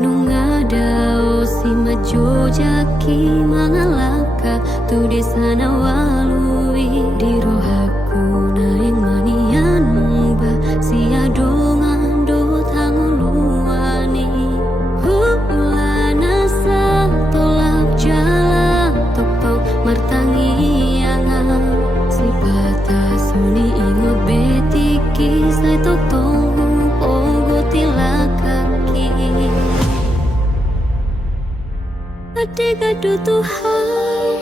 Nungadao si majojaki mangalaka tu di sana walui di rohaku naing manian mungba si adongan do tanguluani hulana sa tolak jala tokau martangi angan si batas suni ingot betiki sai tok tonghu pogo tilakaki Adigado Tuhan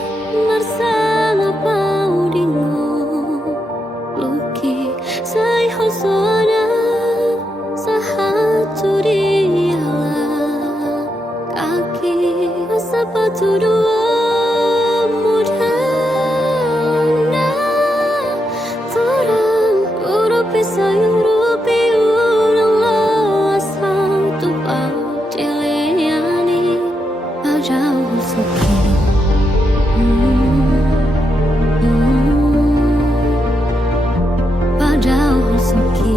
marsama paudingo Luki say hosoana sahatu diala Kaki asapatu dua mudana Torang urupi sayurupi ulang asam tupau Dileyani jauh suki Padahal suki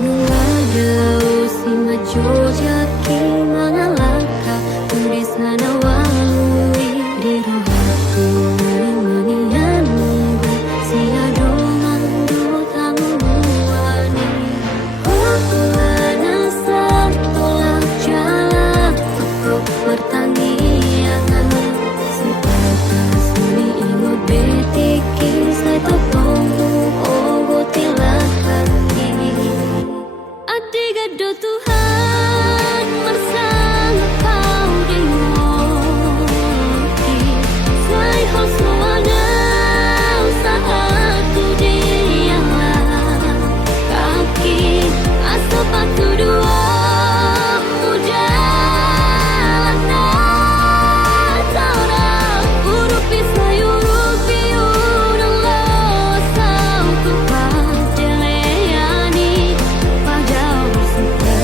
Nungadao si majojaki mangalaka tu di sana walui di rohaku manian mungba si adongan do tanguluani Hulana sa tolak jala tokau martangi angan si batas suni ingot betiki sai tok tonghu pogo tilakaki Adigado Tuhan marsama paudingo Sai hosoana sahatu diala Kaki asapatu dua mudana Torang urupi sayurupi udang losau tupas dileyani Padahal suki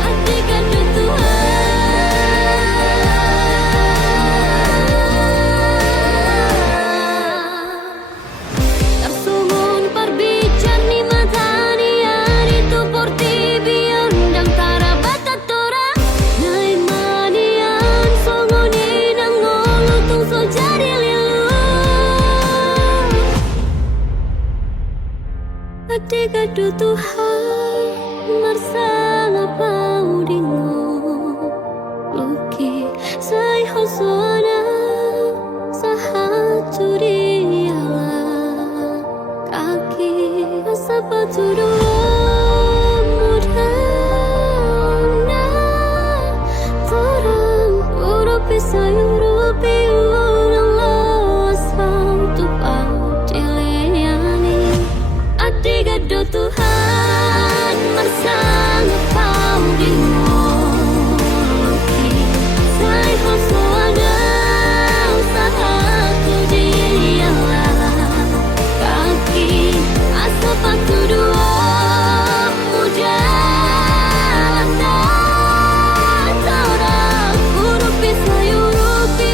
Adigado Tuhan Tersumun perbicar ni matani ari tu porti biandang tarabatat tora Nai manian songoni nang ngolutung so jadi lilu Adigado Tuhan marsama paudingo Luki say hosoana sahatu diala Kaki asapatu dua mudana Torang urupi sayurupi ulang losau tupau dileyani Adigado Tuhan marsama paudingo Sai hosoana sahatu diala Kaki asapatu dua mudana Torang urupi sayurupi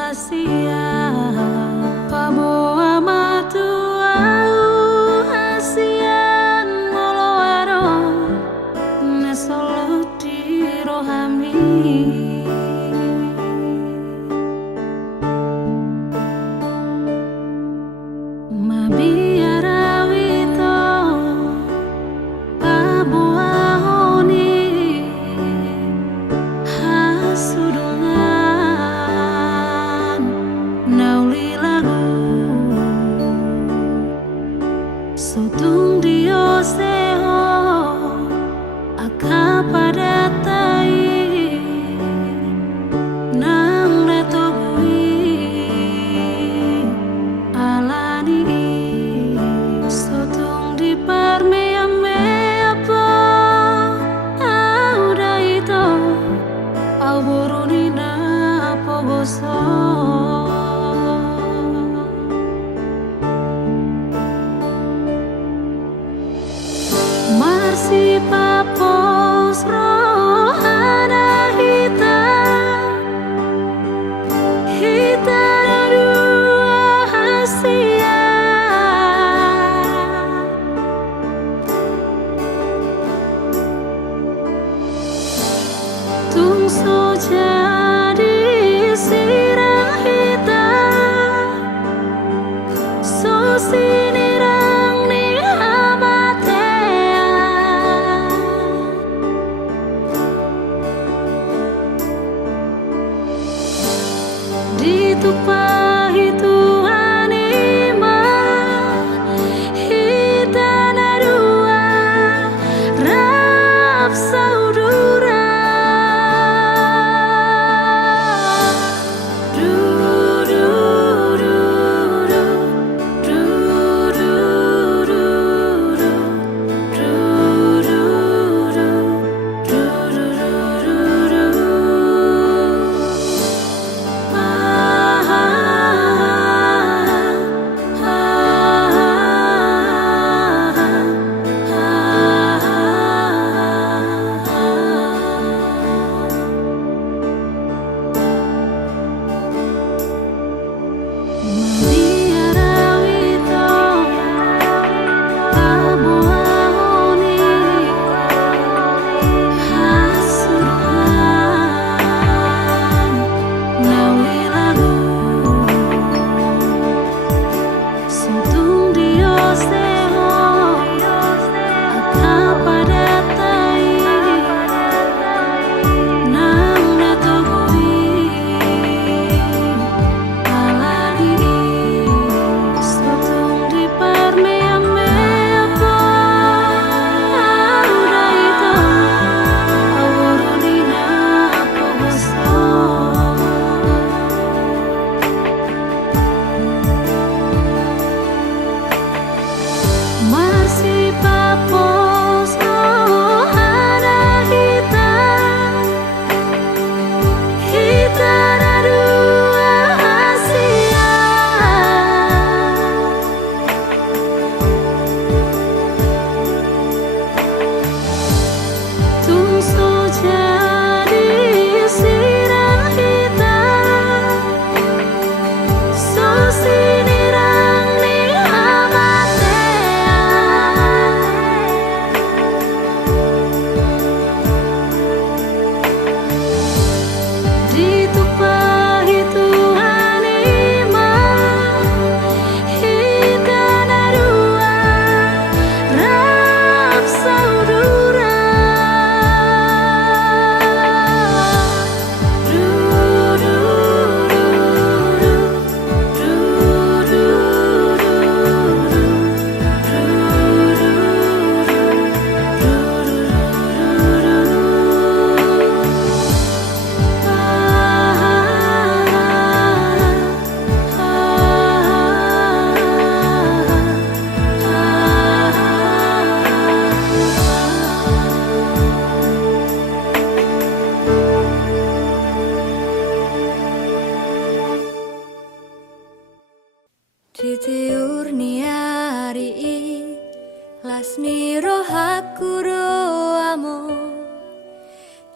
hasia pamoa matu au hasian moloaro nesolo dirohami Sotung dio seho aka pada tai nang leto bui alani sotung di parmea me apa au daito au borunina pogoso Marsi papos rohana hita dua hasia tung so jadi sirah hita so sinirang ni ditupahi Tuhan ima hitana dua rap saudara du du du du du du du du du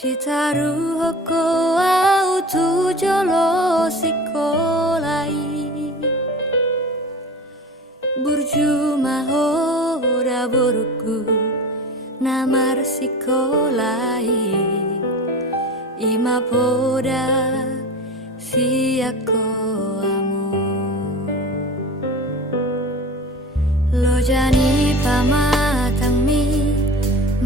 Ditaruh ko au tu jolo siko kaburku namar sikolai ima poda siako amo lo jani pamatang mi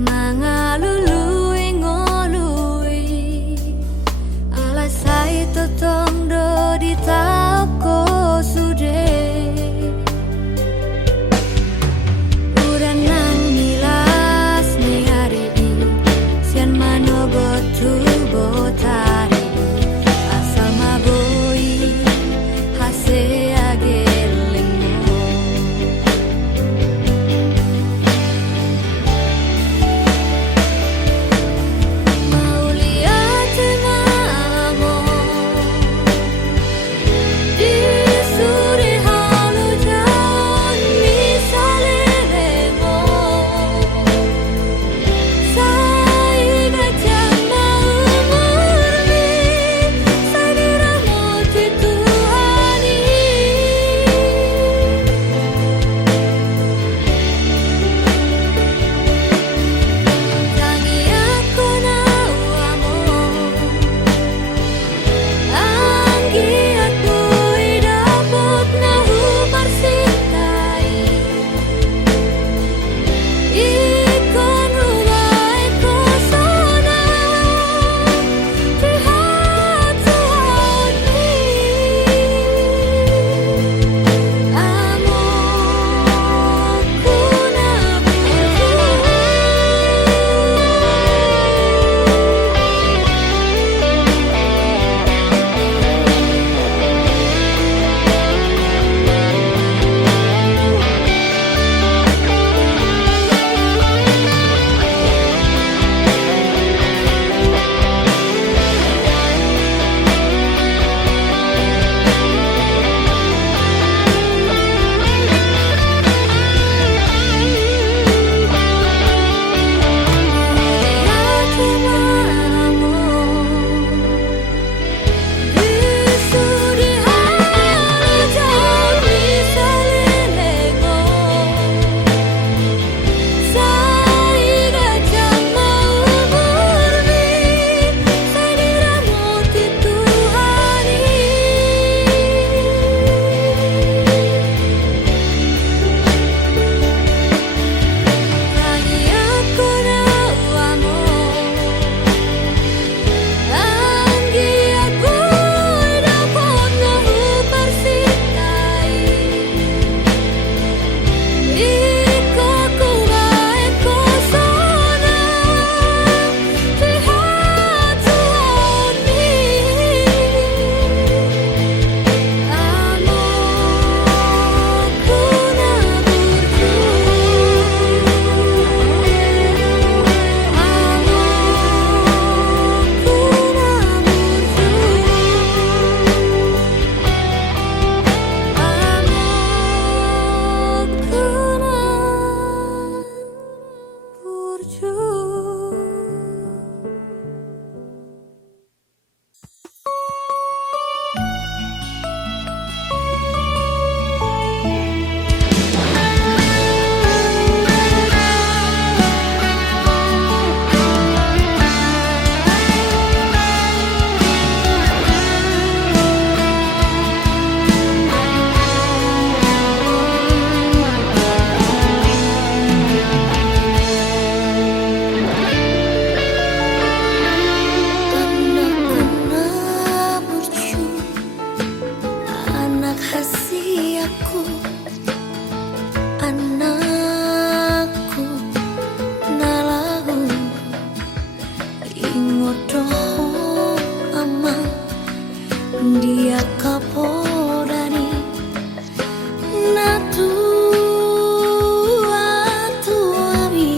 mangalului ngolui alasai totong do di tauko sude uran nang milas ni hari sian manogo tu botari asal maboi hase agelengmo mauliate mamo di suri halu jan misalelemo sai gajah maumurni sai diramoti Tuhani tangi aku nau amor anggi aku idapot nahu parsitai ikon rumah eko sona lihat Tuhani amorku anak hasiaku anakku nalahu ingodoh amang dia kapodani natu atuami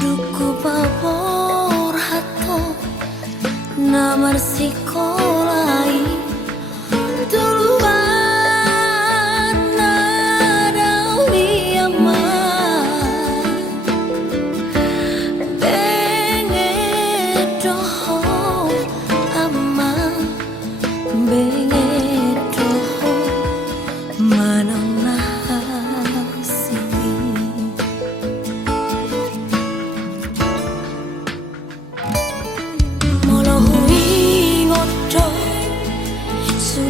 duku babor hato namar sikolai duluan nadawi amang bengedoh amang bengedoh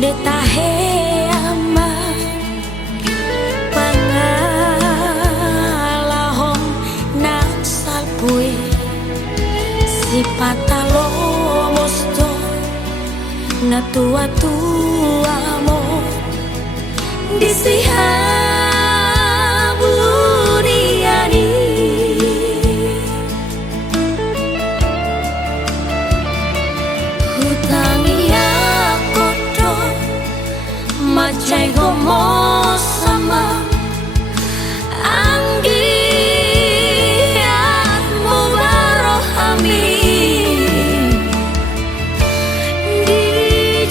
detahe ama pangalahong nang salpue si patalo mosto na tua-tua mo disihabu diani hutangi aku do macai gomo sama anggiatmu barohami di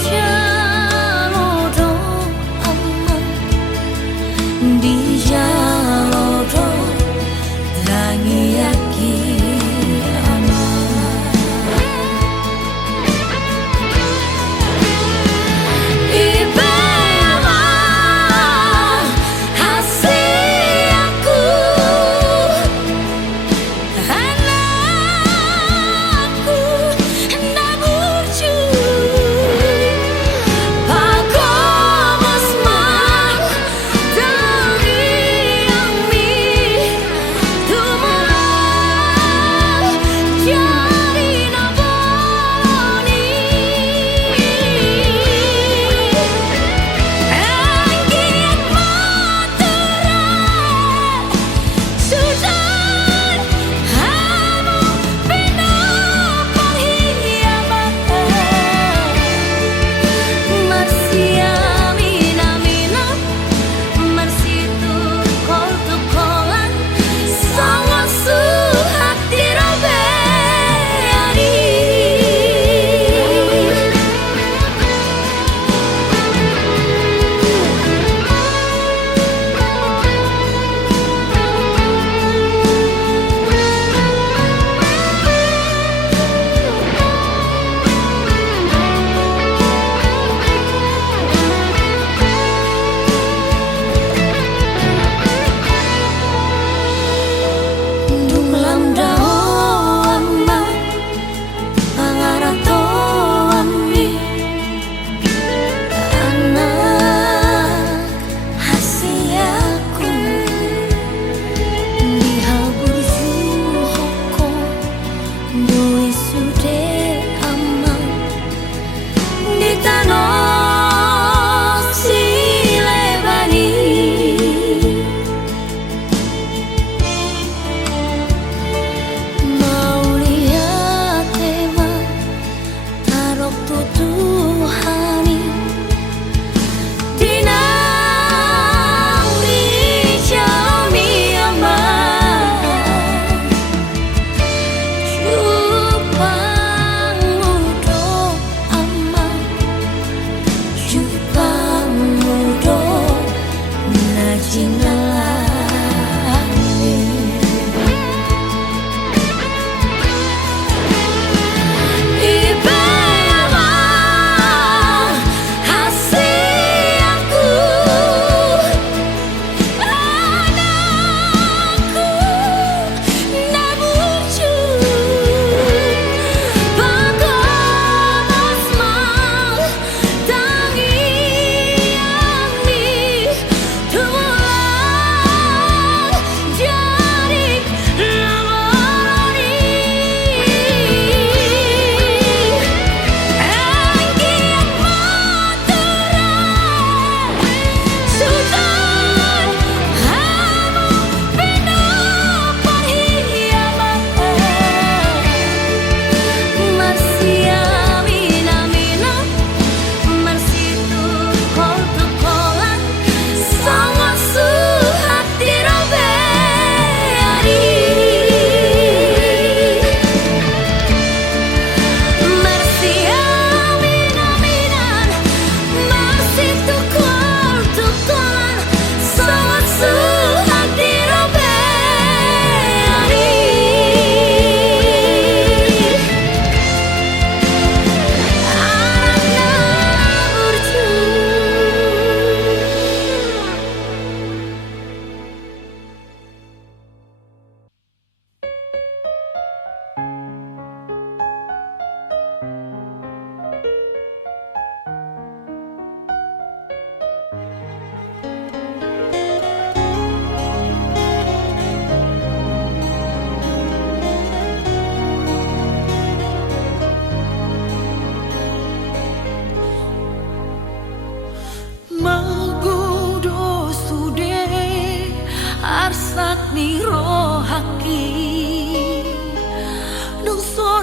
jalodo aman di jalodo langi yaki aman ibe ama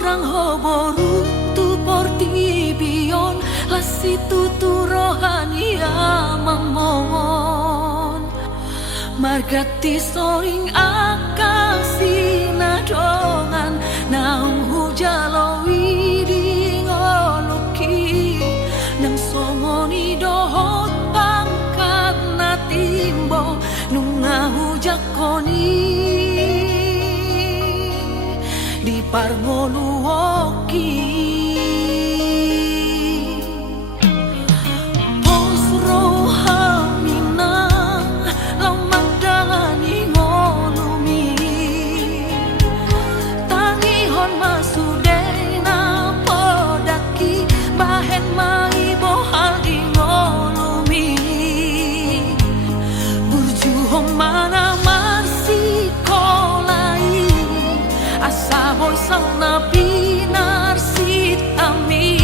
seorang hoboru tu portibion lasitu tu rohani amamon margati soring akasi nadongan naung hujalowi di ngoluki nang songoni dohot pangkat natimbo nunga hujakoni di parngoluoki posro hamina lamadani ngolumi tangihon masudena podaki bahen mai bohal di ngolumi burjuhom mana marsi kolai asa boy na pinar sitami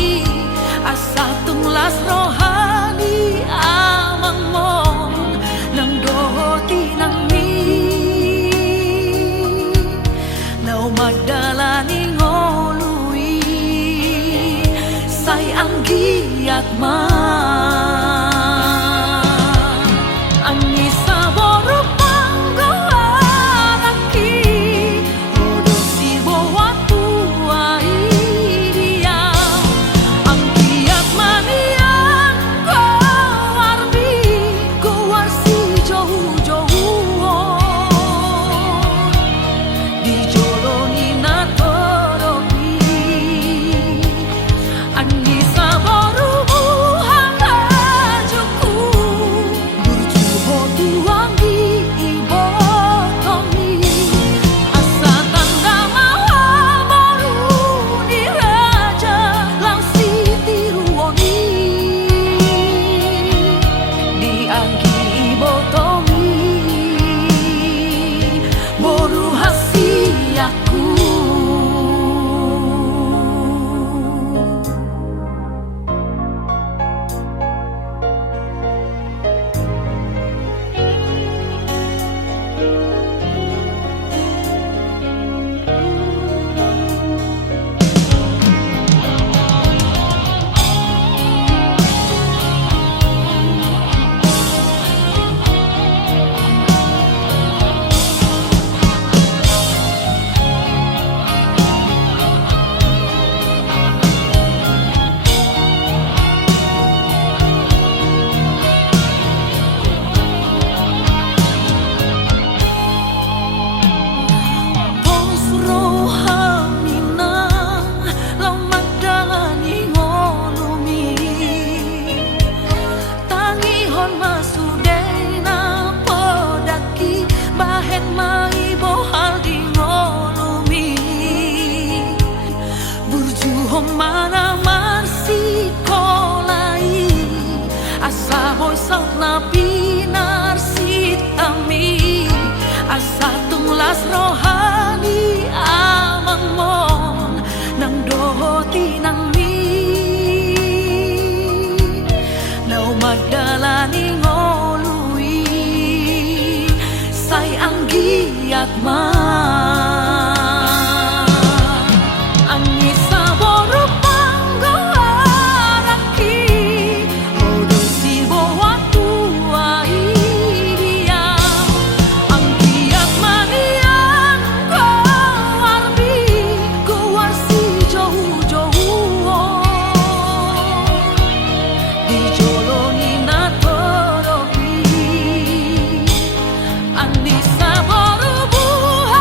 asa tunglas rohani amang mon nang dohoti nang mi nau magdalani ngolui say ang giat ma ang isa boru mana marsi kolai asa boy na pinar sitami asa tunglas rohani amang mon nang dohoti nang mi nau magdalani ngolui say ang giat ma Anissa boru buha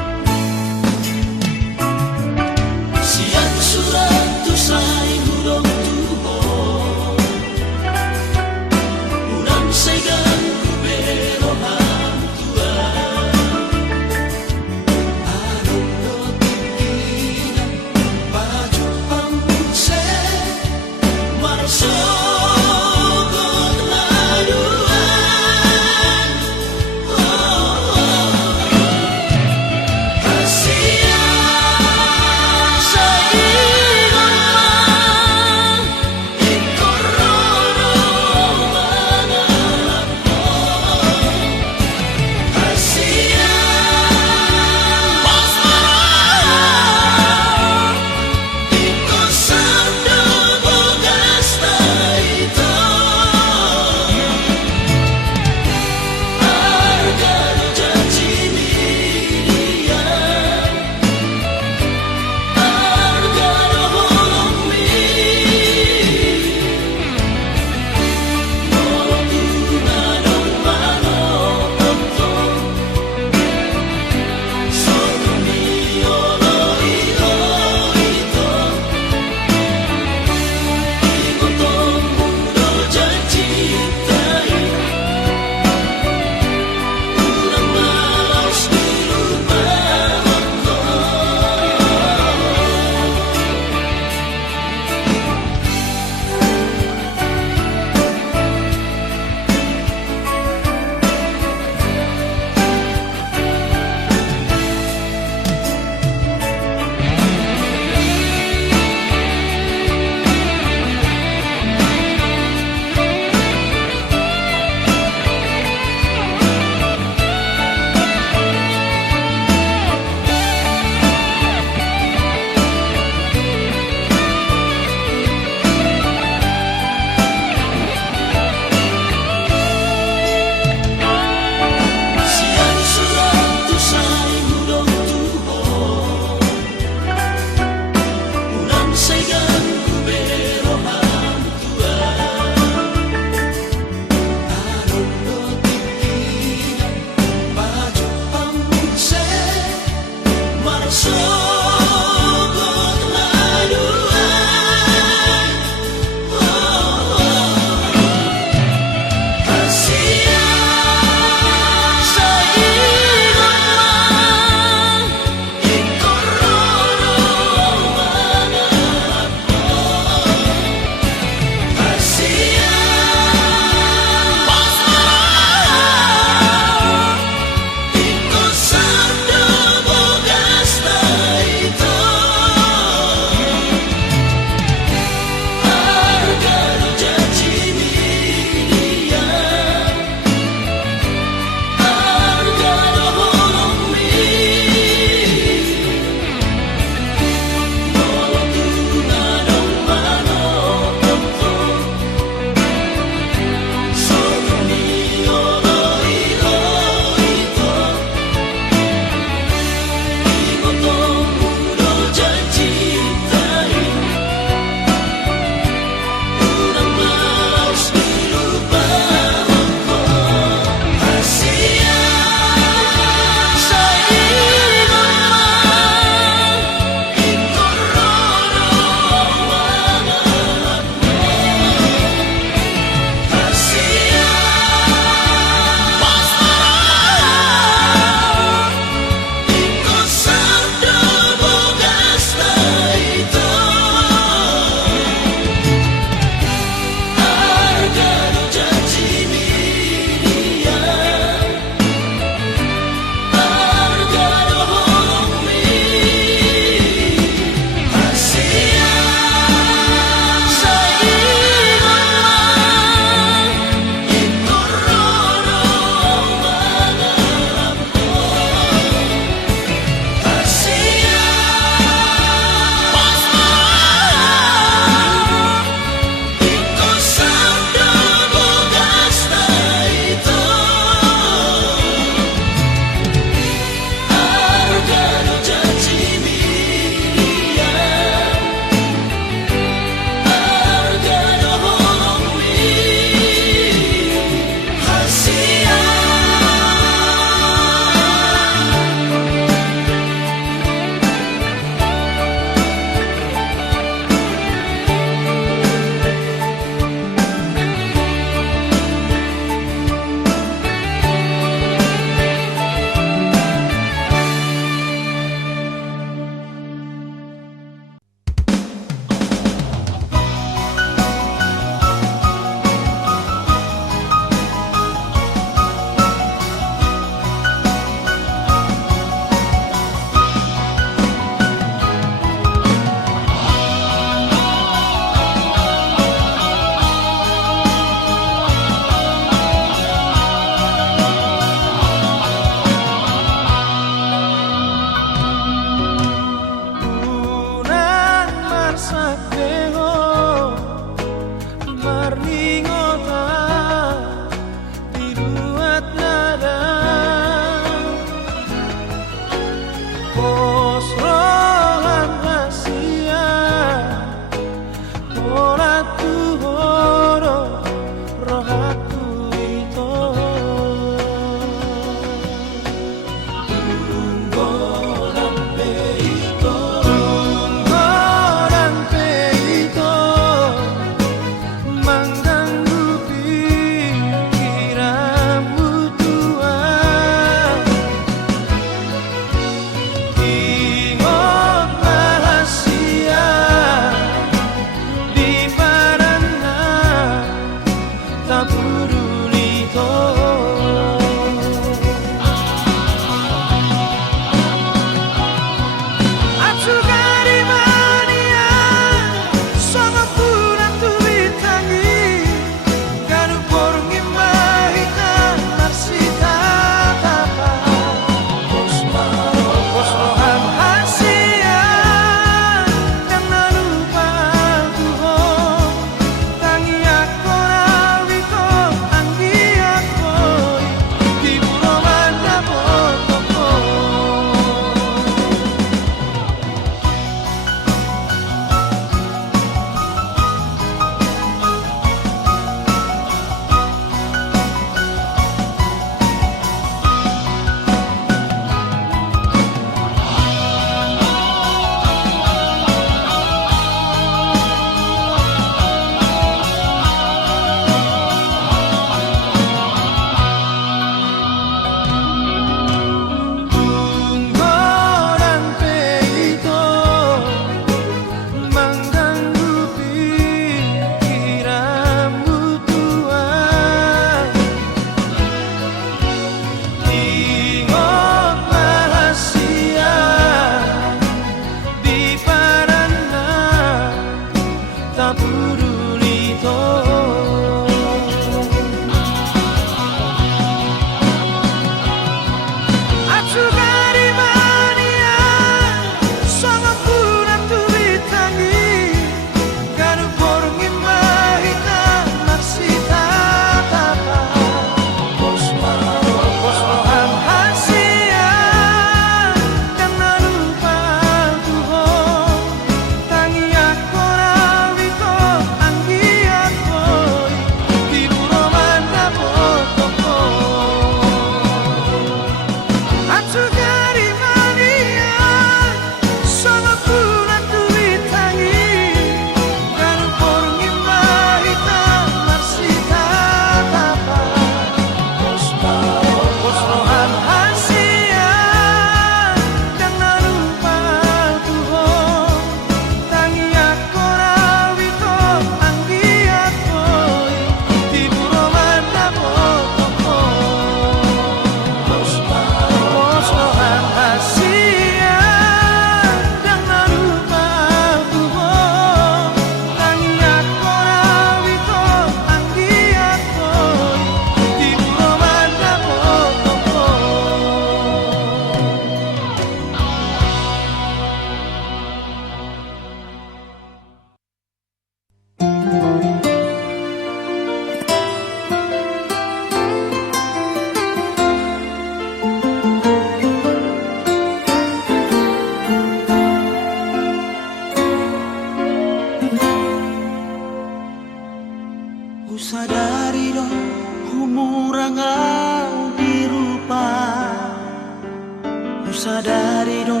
Sariro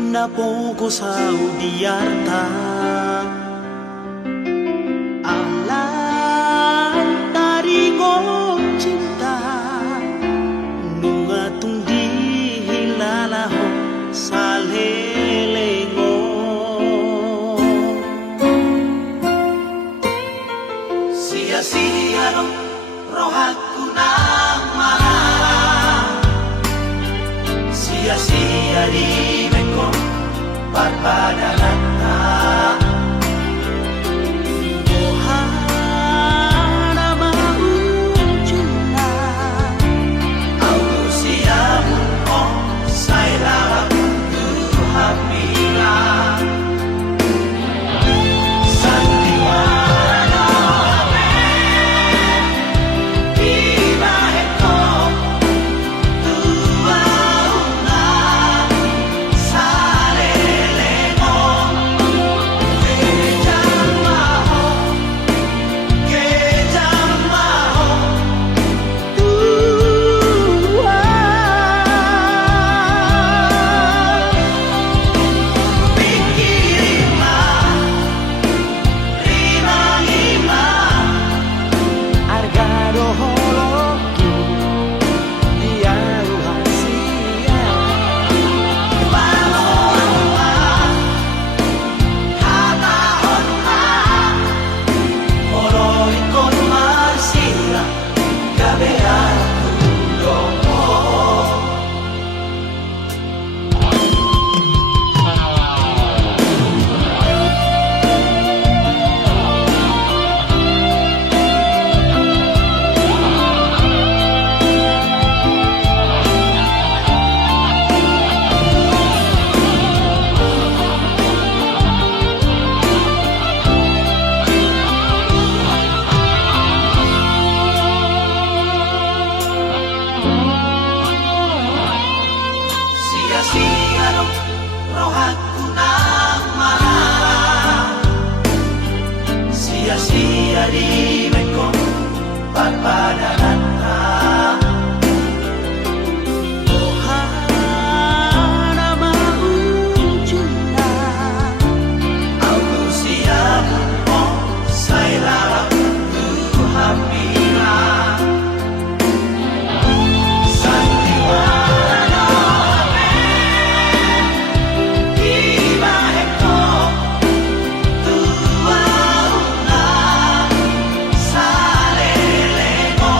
na poco sa udiarta Alan tarigo cinta Nunga tung di hilalaho sa lelengo Sia-sia rohaku nang marah Sia-sia di meko parpadanata Ohana maucuna Auto siamu oh sairara hamila Sandiwara Viva Eko Tuauna Salelemo Kejamaho Kejamaho Tua Pikirima Rima lima Argado holoku Diaru hasia Balonga Hata honma Oro ikon masira Gabean tulomo Sia-sia rohaku nang marah Sia-sia di meko parpadanata Ohana maucuna Auto siamu oh sairara hamila Sandiwara Viva Eko Tuauna Salelemo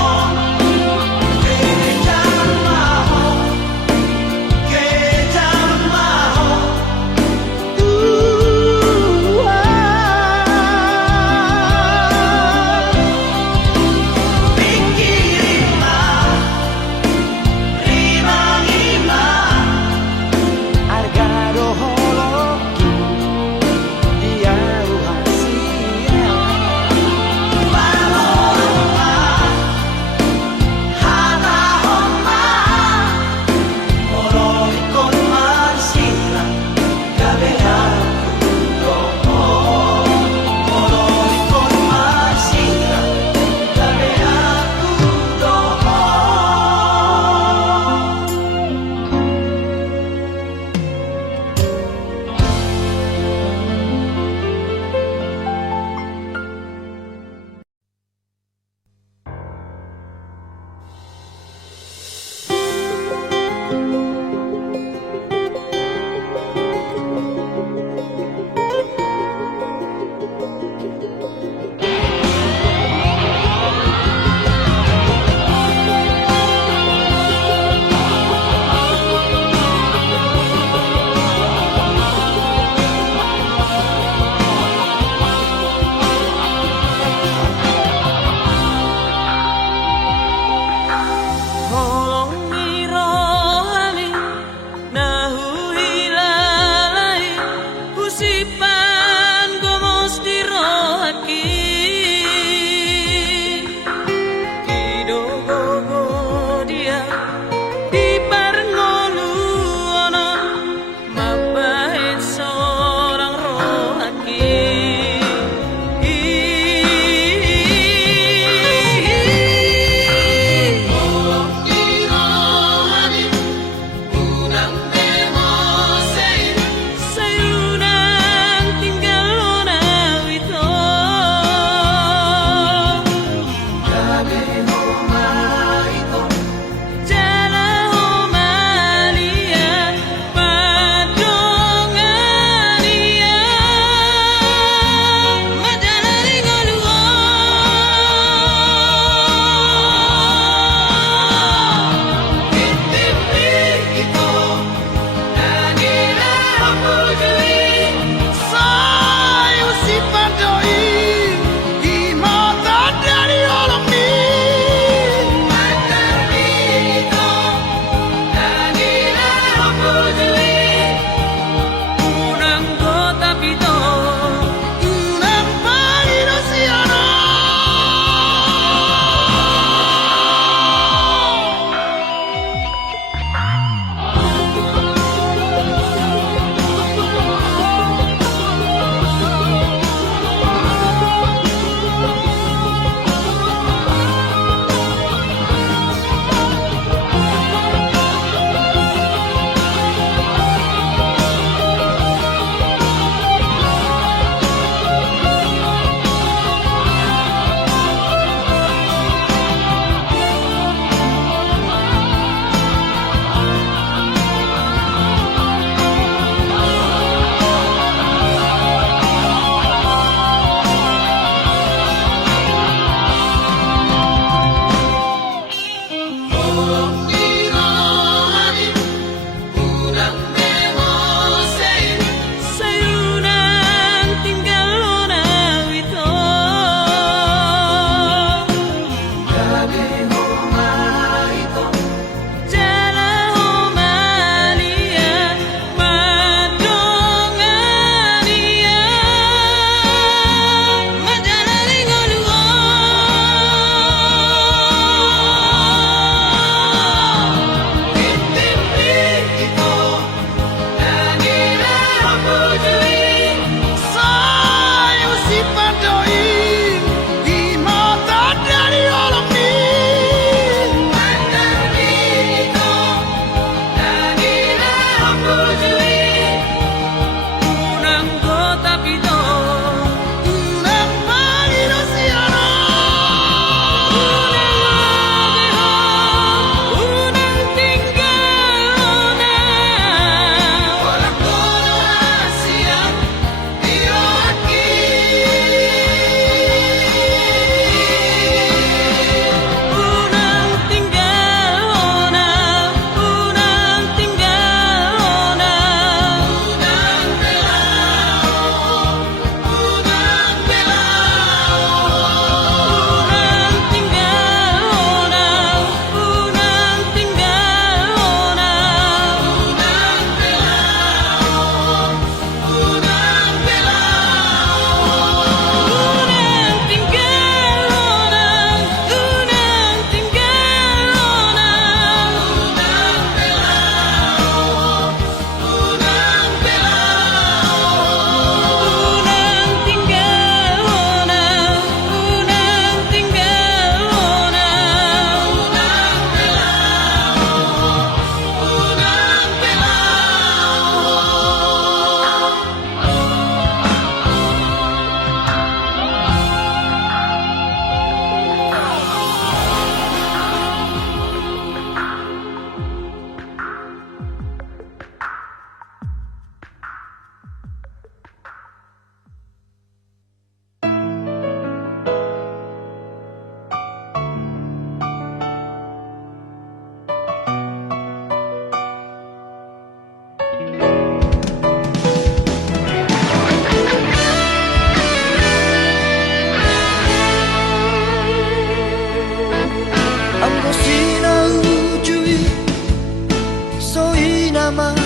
dama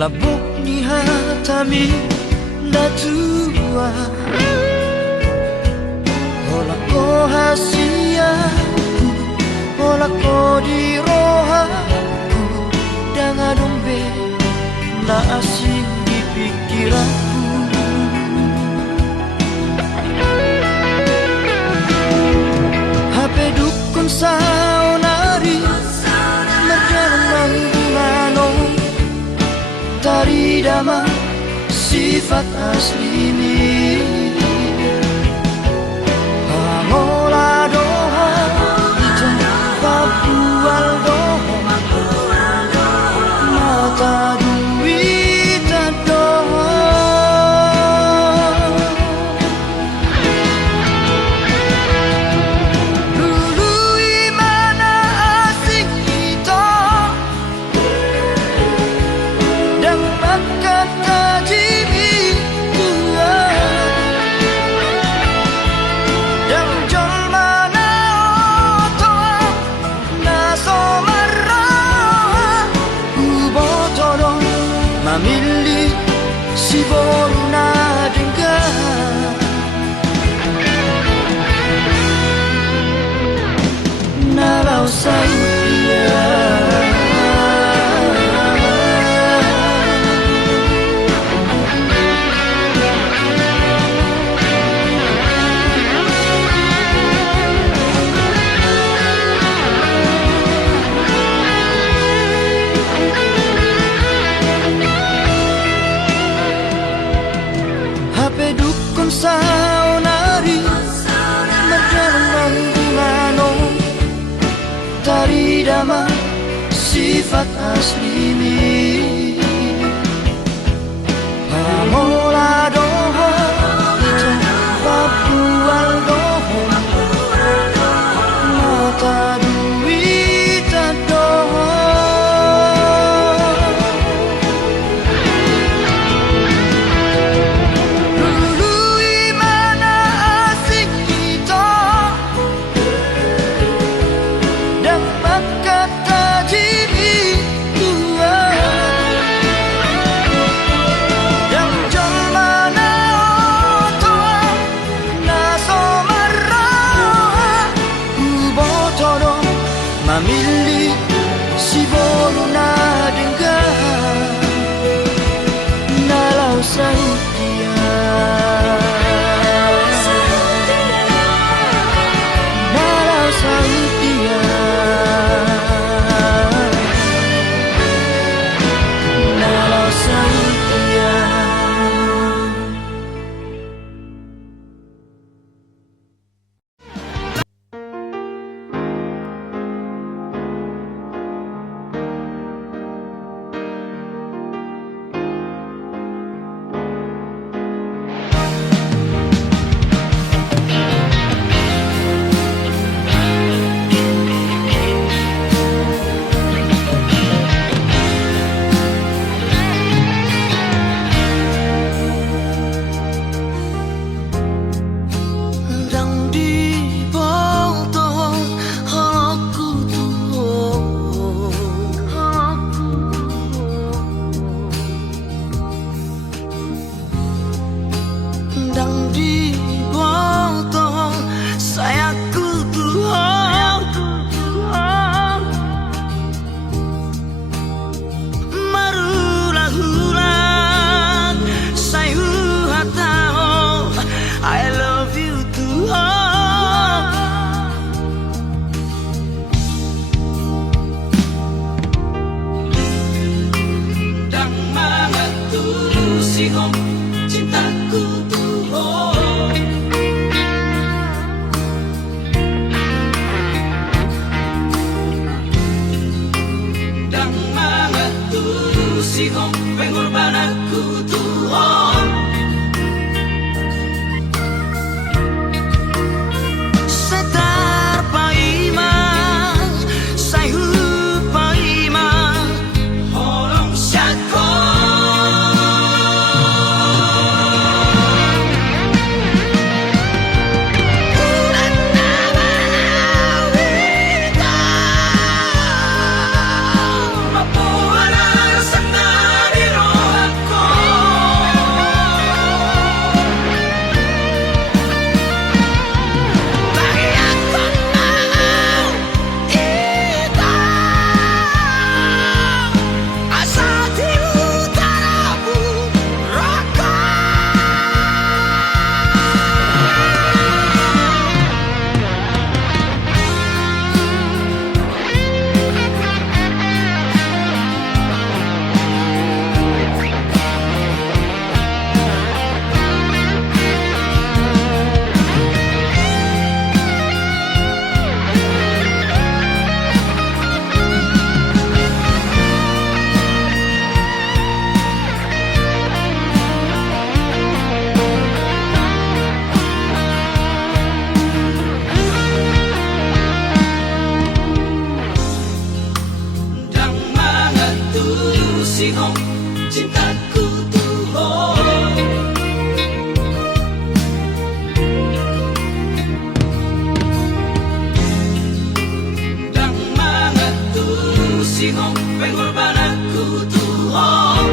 labok ni hatami na tua Ola ko hasiaku Ola ko di rohaku Dengan dombe na asing di pikiranku HP dukun saunari Merdaman mano Tari dama sifat asli ini Pamola doha Papual doha Mata duit doha Dulu imana asing kita Dan makan tajimi Dan jol mana otoa Naso marah Ubotodong Mamili si boruna dengar Nalau saya HP dukun saunari Merdaman mano Tari dama sifat asli ini Pamola doho Papual doho Mata duit doho Dulu imana asik kita Dapat kata diri tua Dan jol mana otoa Naso marah Ubotodong Mamili si boruna dengar Nalau sautia Nalau sautia Nalau sautia Dan di bawah aku Dan di bawah sayangku Tuhan Marulah-ulah sayu hatao I love you Tuhan Dan mengatasi cintaku Tuhan Dan mengatasi pengorbananku Tuhan Setar paiman Sayu paiman Holong syakon tulus cintaku Tuhan. Dan mengatulus pengorbananku Tuhan.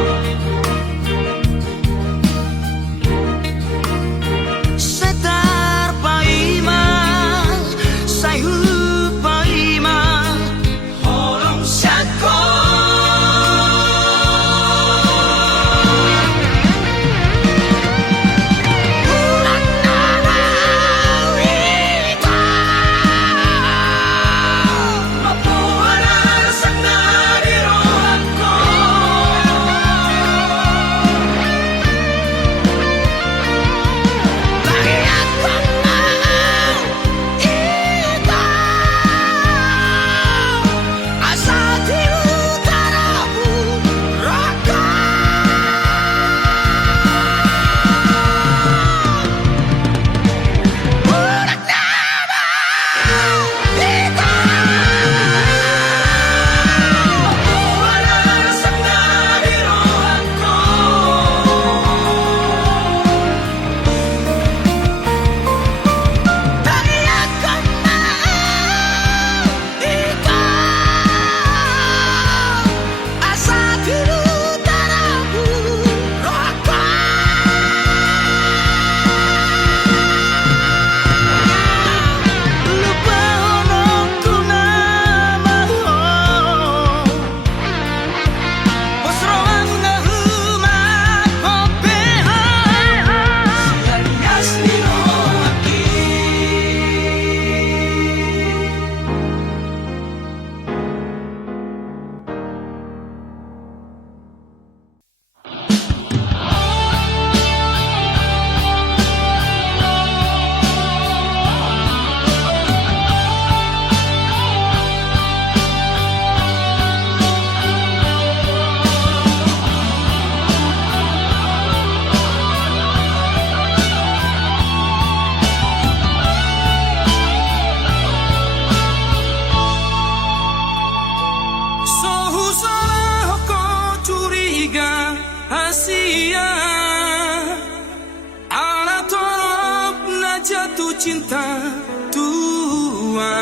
Cinta Tuhan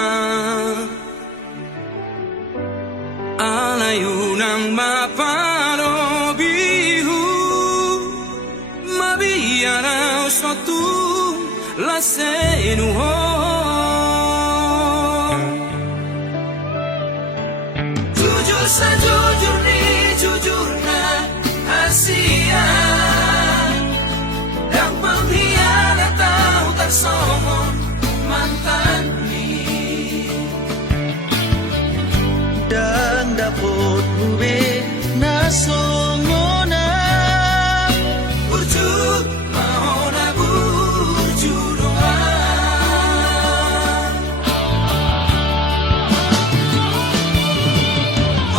alayunang maparobihu mabiyaraw suatu lasenuho jujur sejujur ni jujurna Asia dan pengkhianat tahu tak somong mantan ni dan dapat bube nasongona burju mahona burju doa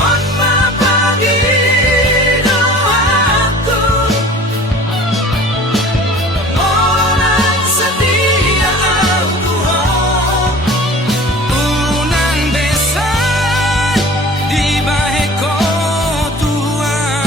on mapagi doaku orang setia aku unang besan di baheko Tuhan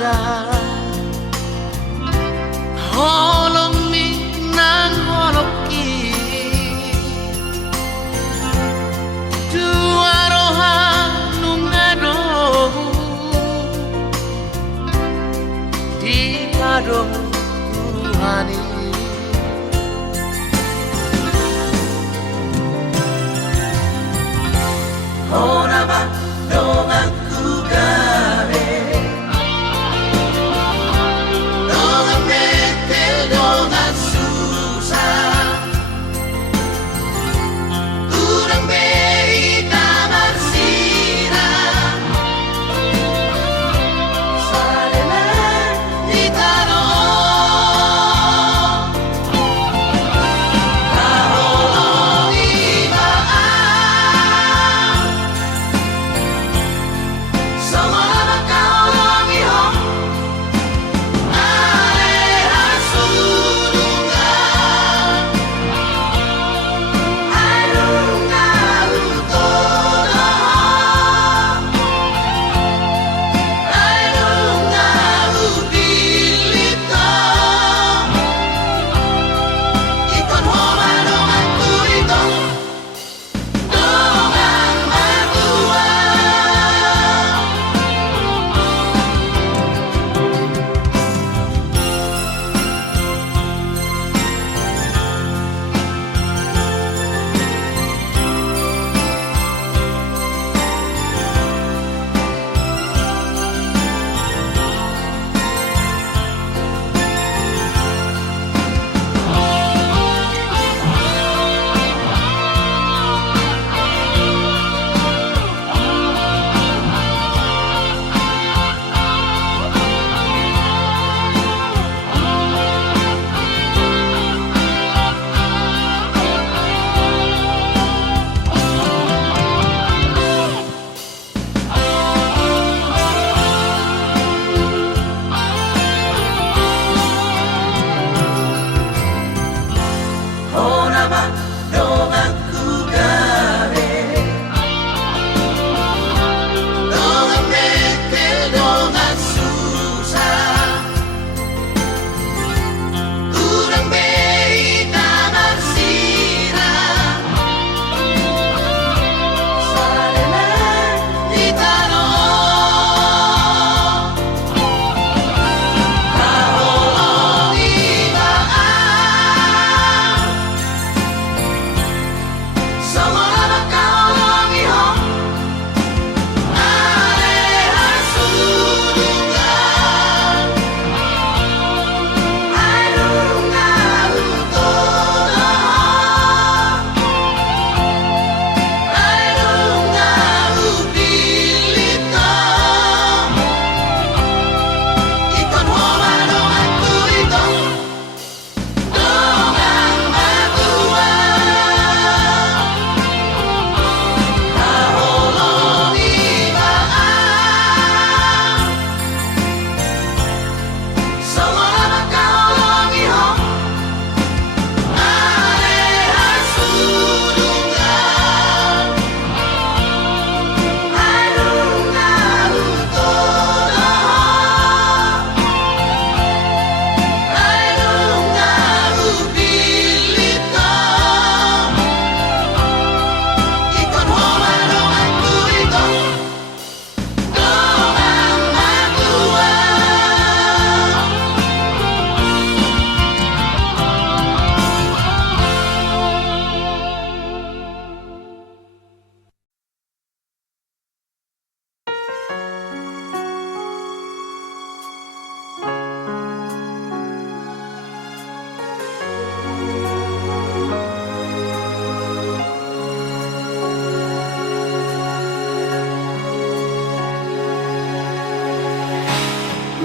ada holong minang holoki dua roha nungado di pado Tuhani Ora ba dong aku gawe dong metel dong susah kurang bei kamar sirah sarena ditaro kaholo ibaan semua kau ngihong aleha sudungan alunga utono alunga ubilito ikon homa dongan kurito dongan berdua Ora ba dong aku gawe dong metel dong susah kurang bei kamar sirah sarena ditaro kaholo ibaan semua kau ngihong aleha sudungan alunga utono alunga ubilito ikon homa dongan kurito dongan berdua kaholo ibaan semua kau ngihong aleha sudungan alunga utono alunga ubilito ikon homa dongan kurito dongan berdua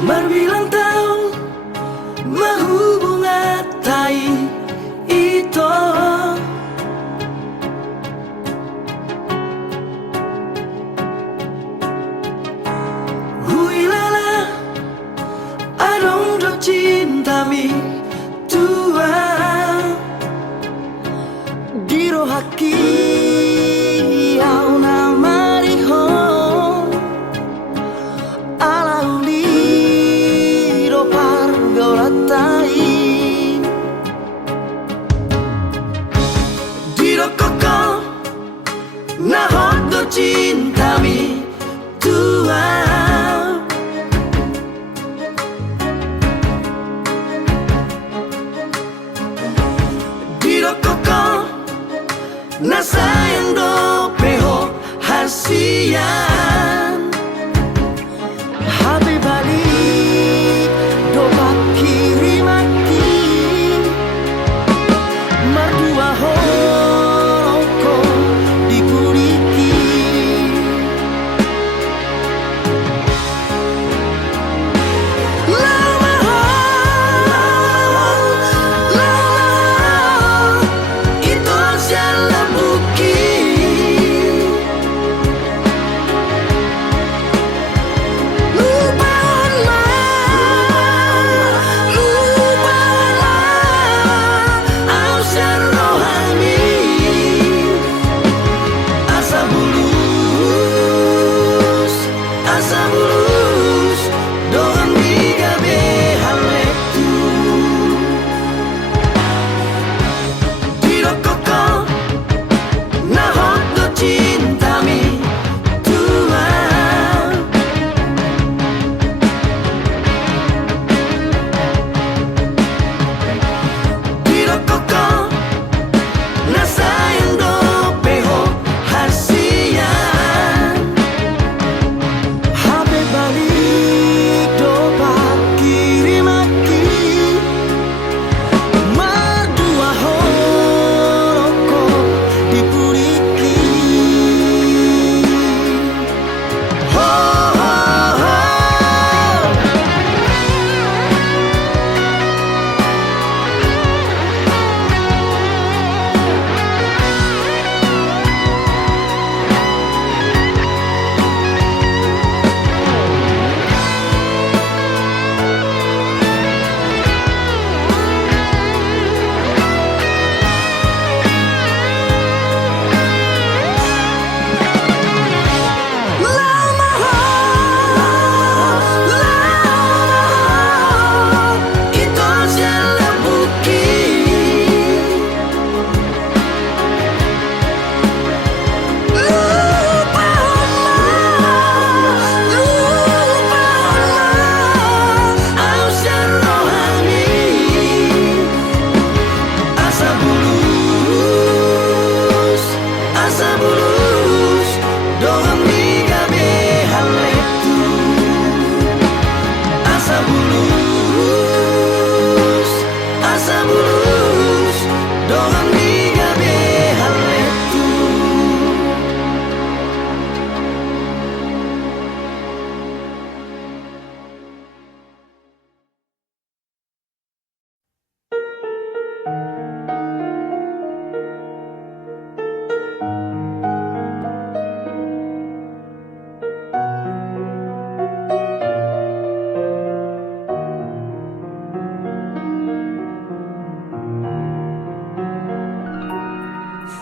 Berbilang tahun menghubungatai itu Huilala adong do cintami tua Diro haki au namariho Alauli na sayang do peho hasian Happy balik do bakiri mati Mardua horoko dikuriki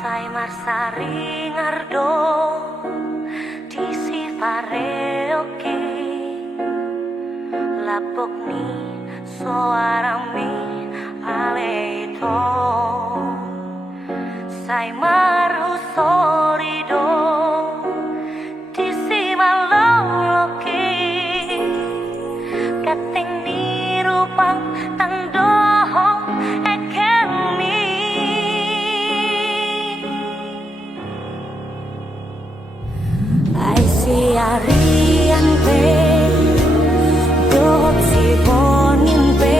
Sai marsari ngardo di sifare oke lapok ni soarami aleito sai marhu sorido di simaloloke kating ni rupang tandoho ekemi ai si arian pe dot si bonin pe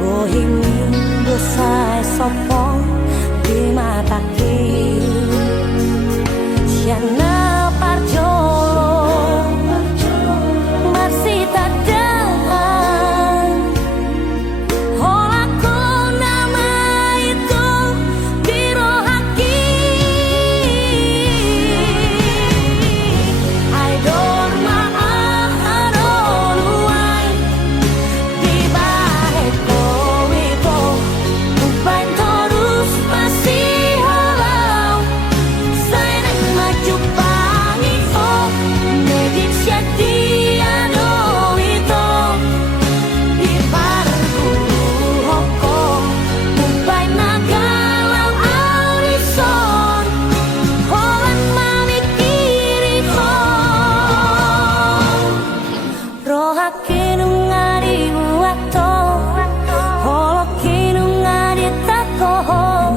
bohimi dosai sopong di mataki siana parjolo masih tak dan holaku nama itu dirohaki I don't maaharonuai di balik itu upan terus masih halau saya nak maju pangi oh medit syatiano itu di parku hoko upan nagalau aurison holan mamikiri ho rohake nungari buato holoke nungari tako oh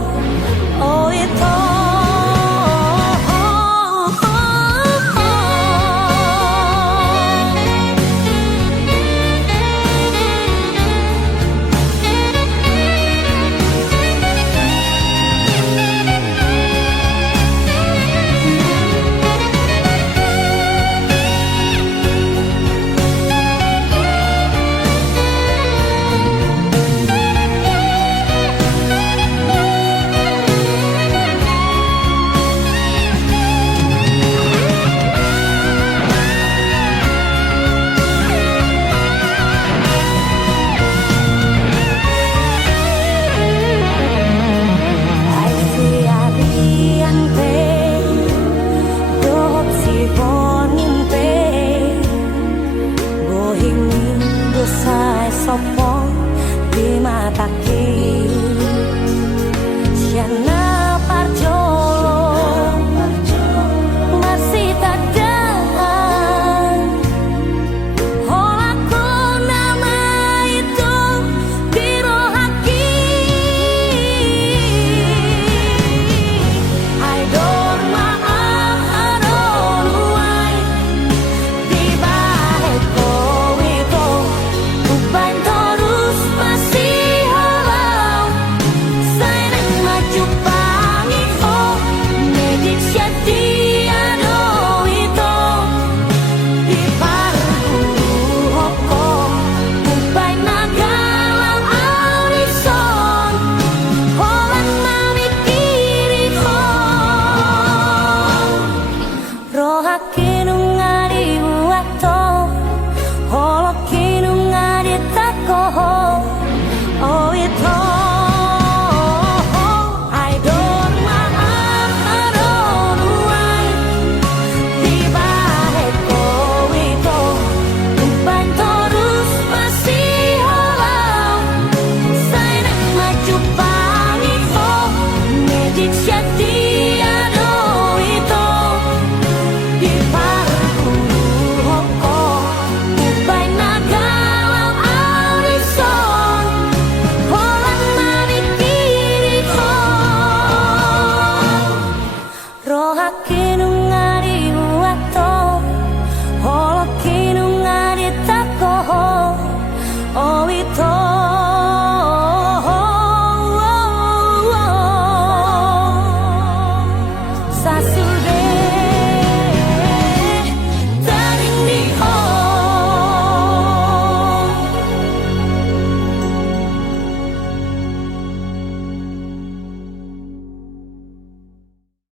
kinungan